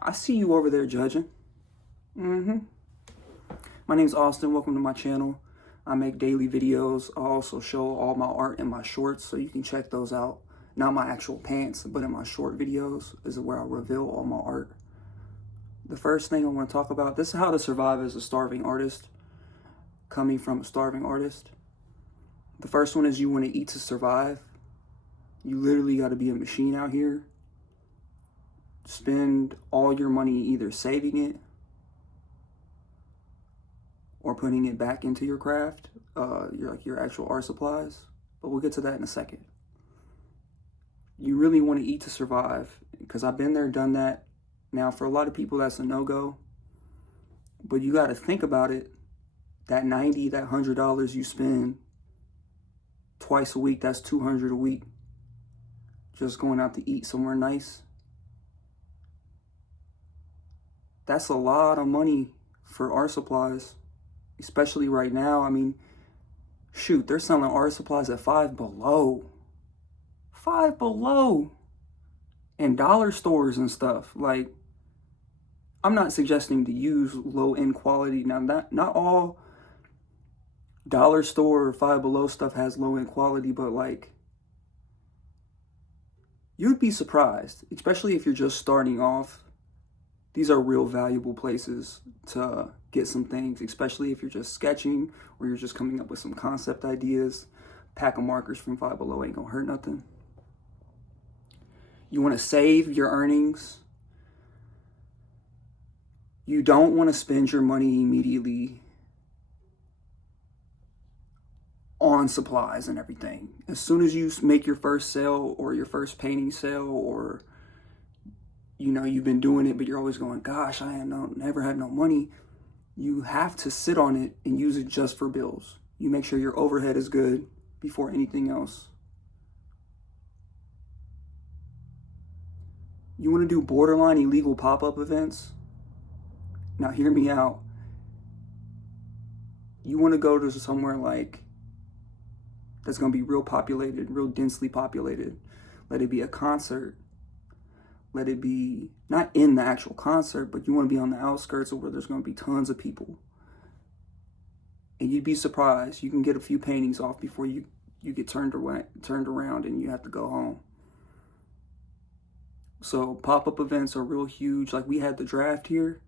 I see you over there judging. Mm-hmm. My name's Austin. Welcome to my channel. I make daily videos. I also show all my art in my shorts, so you can check those out. Not my actual pants, but in my short videos is where I reveal all my art. The first thing I want to talk about, this is how to survive as a starving artist, coming from a starving artist. The first one is you want to eat to survive. You literally got to be a machine out here. Spend all your money either saving it or putting it back into your craft, your actual art supplies. But we'll get to that in a second. You really want to eat to survive, because I've been there, done that. Now, for a lot of people, that's a no-go. But you got to think about it. That $90, that $100 you spend twice a week, that's $200 a week. Just going out to eat somewhere nice. That's a lot of money for art supplies, especially right now. I mean, shoot, they're selling art supplies at Five Below. Five Below. And dollar stores and stuff. Like, I'm not suggesting to use low-end quality. Now, not all dollar store or Five Below stuff has low-end quality, but like, you'd be surprised, especially if you're just starting off. These are real valuable places to get some things, especially if you're just sketching or you're just coming up with some concept ideas. Pack of markers from Five Below ain't gonna hurt nothing. You want to save your earnings. You don't want to spend your money immediately on supplies and everything. As soon as you make your first sale or your first painting sale, or you've been doing it, but you're always going, gosh, I never had no money. You have to sit on it and use it just for bills. You make sure your overhead is good before anything else. You want to do borderline illegal pop-up events? Now hear me out. You want to go to somewhere like that's going to be real populated, real densely populated. Let it be a concert. Let it be not in the actual concert, but you want to be on the outskirts of where there's going to be tons of people. And you'd be surprised. You can get a few paintings off before you get turned around and you have to go home. So pop-up events are real huge. Like, we had the draft here,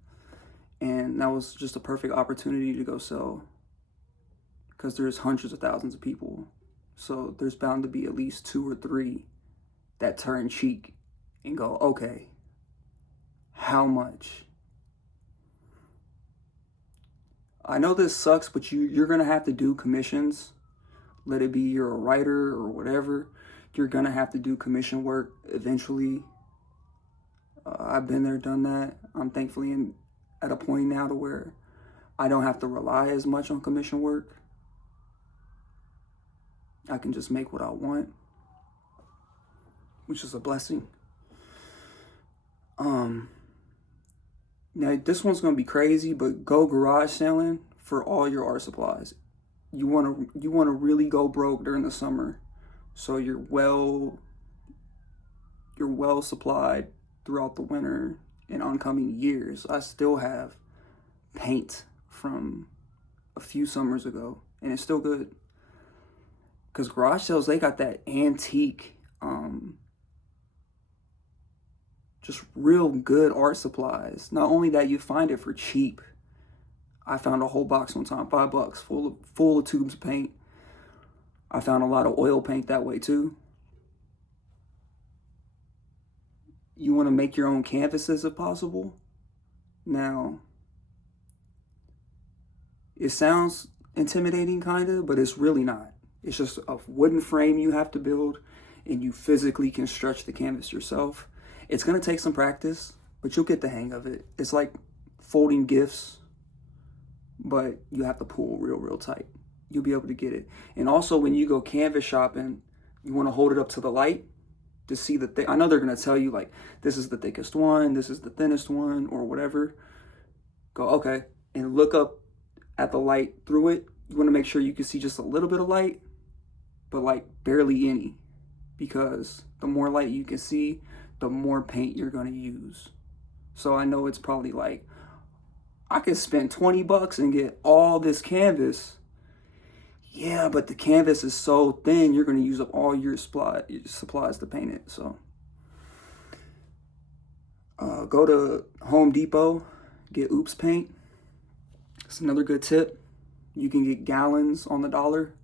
and that was just a perfect opportunity to go sell, because there's hundreds of thousands of people. So there's bound to be at least 2 or 3 that turn cheek and go, okay, how much? I know this sucks, but you're going to have to do commissions. Let it be you're a writer or whatever. You're going to have to do commission work eventually. I've been there, done that. I'm thankfully at a point now to where I don't have to rely as much on commission work. I can just make what I want, which is a blessing. Now this one's gonna be crazy, but go garage selling for all your art supplies. You wanna really go broke during the summer, so you're well supplied throughout the winter and oncoming years. I still have paint from a few summers ago, and it's still good. Because garage sales, they got that antique, just real good art supplies. Not only that, you find it for cheap. I found a whole box one time, $5, full of tubes of paint. I found a lot of oil paint that way too. You want to make your own canvases if possible. Now, it sounds intimidating kind of, but it's really not. It's just a wooden frame you have to build, and you physically can stretch the canvas yourself. It's going to take some practice, but you'll get the hang of it. It's like folding gifts, but you have to pull real tight. You'll be able to get it. And also, when you go canvas shopping, you want to hold it up to the light to see the thing. I know they're going to tell you, like, this is the thickest one, this is the thinnest one, or whatever. Go, okay, and look up at the light through it. You want to make sure you can see just a little bit of light, but like barely any, because the more light you can see, the more paint you're going to use. So I know it's probably like, I could spend 20 bucks and get all this canvas. Yeah, but the canvas is so thin, you're going to use up all your supplies to paint it. So go to Home Depot, get Oops paint. It's another good tip. You can get gallons on the dollar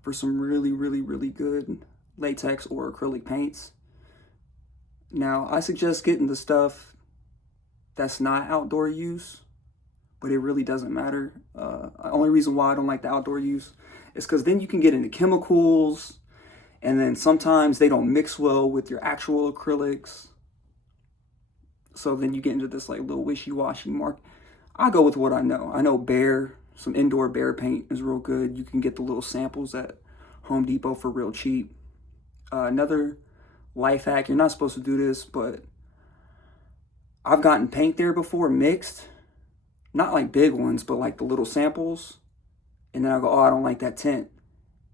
for some really, really, really good latex or acrylic paints. Now, I suggest getting the stuff that's not outdoor use, but it really doesn't matter. The only reason why I don't like the outdoor use is because then you can get into chemicals, and then sometimes they don't mix well with your actual acrylics. So then you get into this like little wishy-washy mark. I go with what I know. I know some indoor Behr paint is real good. You can get the little samples at Home Depot for real cheap. Another life hack, you're not supposed to do this, but I've gotten paint there before mixed. Not like big ones, but like the little samples. And then I go, oh, I don't like that tint.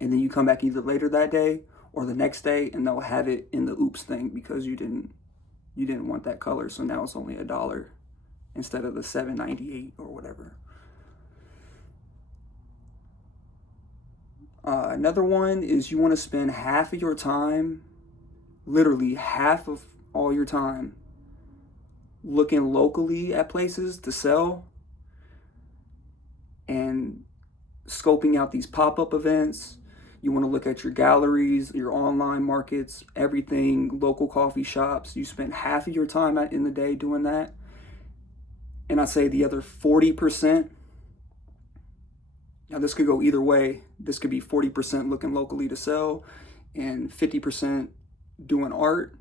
And then you come back either later that day or the next day and they'll have it in the Oops thing because you didn't want that color. So now it's only $1 instead of the $7.98 or whatever. Another one is you want to spend half of your time, literally half of all your time, looking locally at places to sell and scoping out these pop-up events. You want to look at your galleries, your online markets, everything, local coffee shops. You spend half of your time in the day doing that. And I say the other 40%, now this could go either way. This could be 40% looking locally to sell and 50% doing art.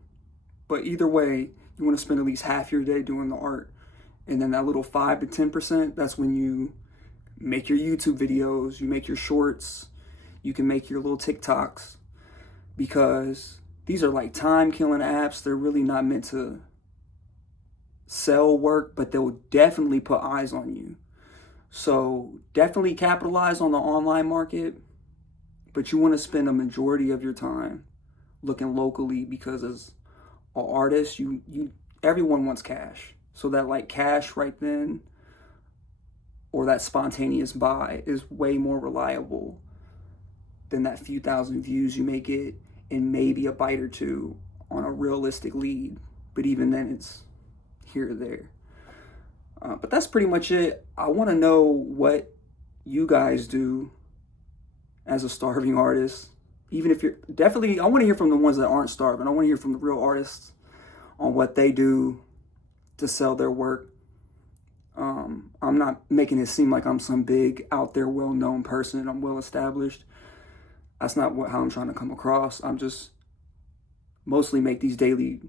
But either way, you want to spend at least half your day doing the art. And then that little 5 to 10%, that's when you make your YouTube videos, you make your shorts, you can make your little TikToks, because these are like time-killing apps. They're really not meant to sell work, but they'll definitely put eyes on you. So definitely capitalize on the online market, but you want to spend a majority of your time looking locally, because as an artist, everyone wants cash. So that like cash right then, or that spontaneous buy, is way more reliable than that few thousand views you may get and maybe a bite or two on a realistic lead. But even then, it's here or there. But that's pretty much it. I want to know what you guys do as a starving artist. Even if you're I want to hear from the ones that aren't starving. I want to hear from the real artists on what they do to sell their work. I'm not making it seem like I'm some big out there well-known person. I'm well-established. That's not how I'm trying to come across. I'm just mostly make these daily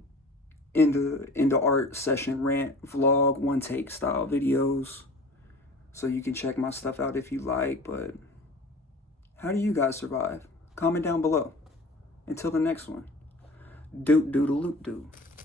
into art session rant vlog one take style videos, so you can check my stuff out if you like. But how do you guys survive? Comment down below. Until the next one, doodle loop doo.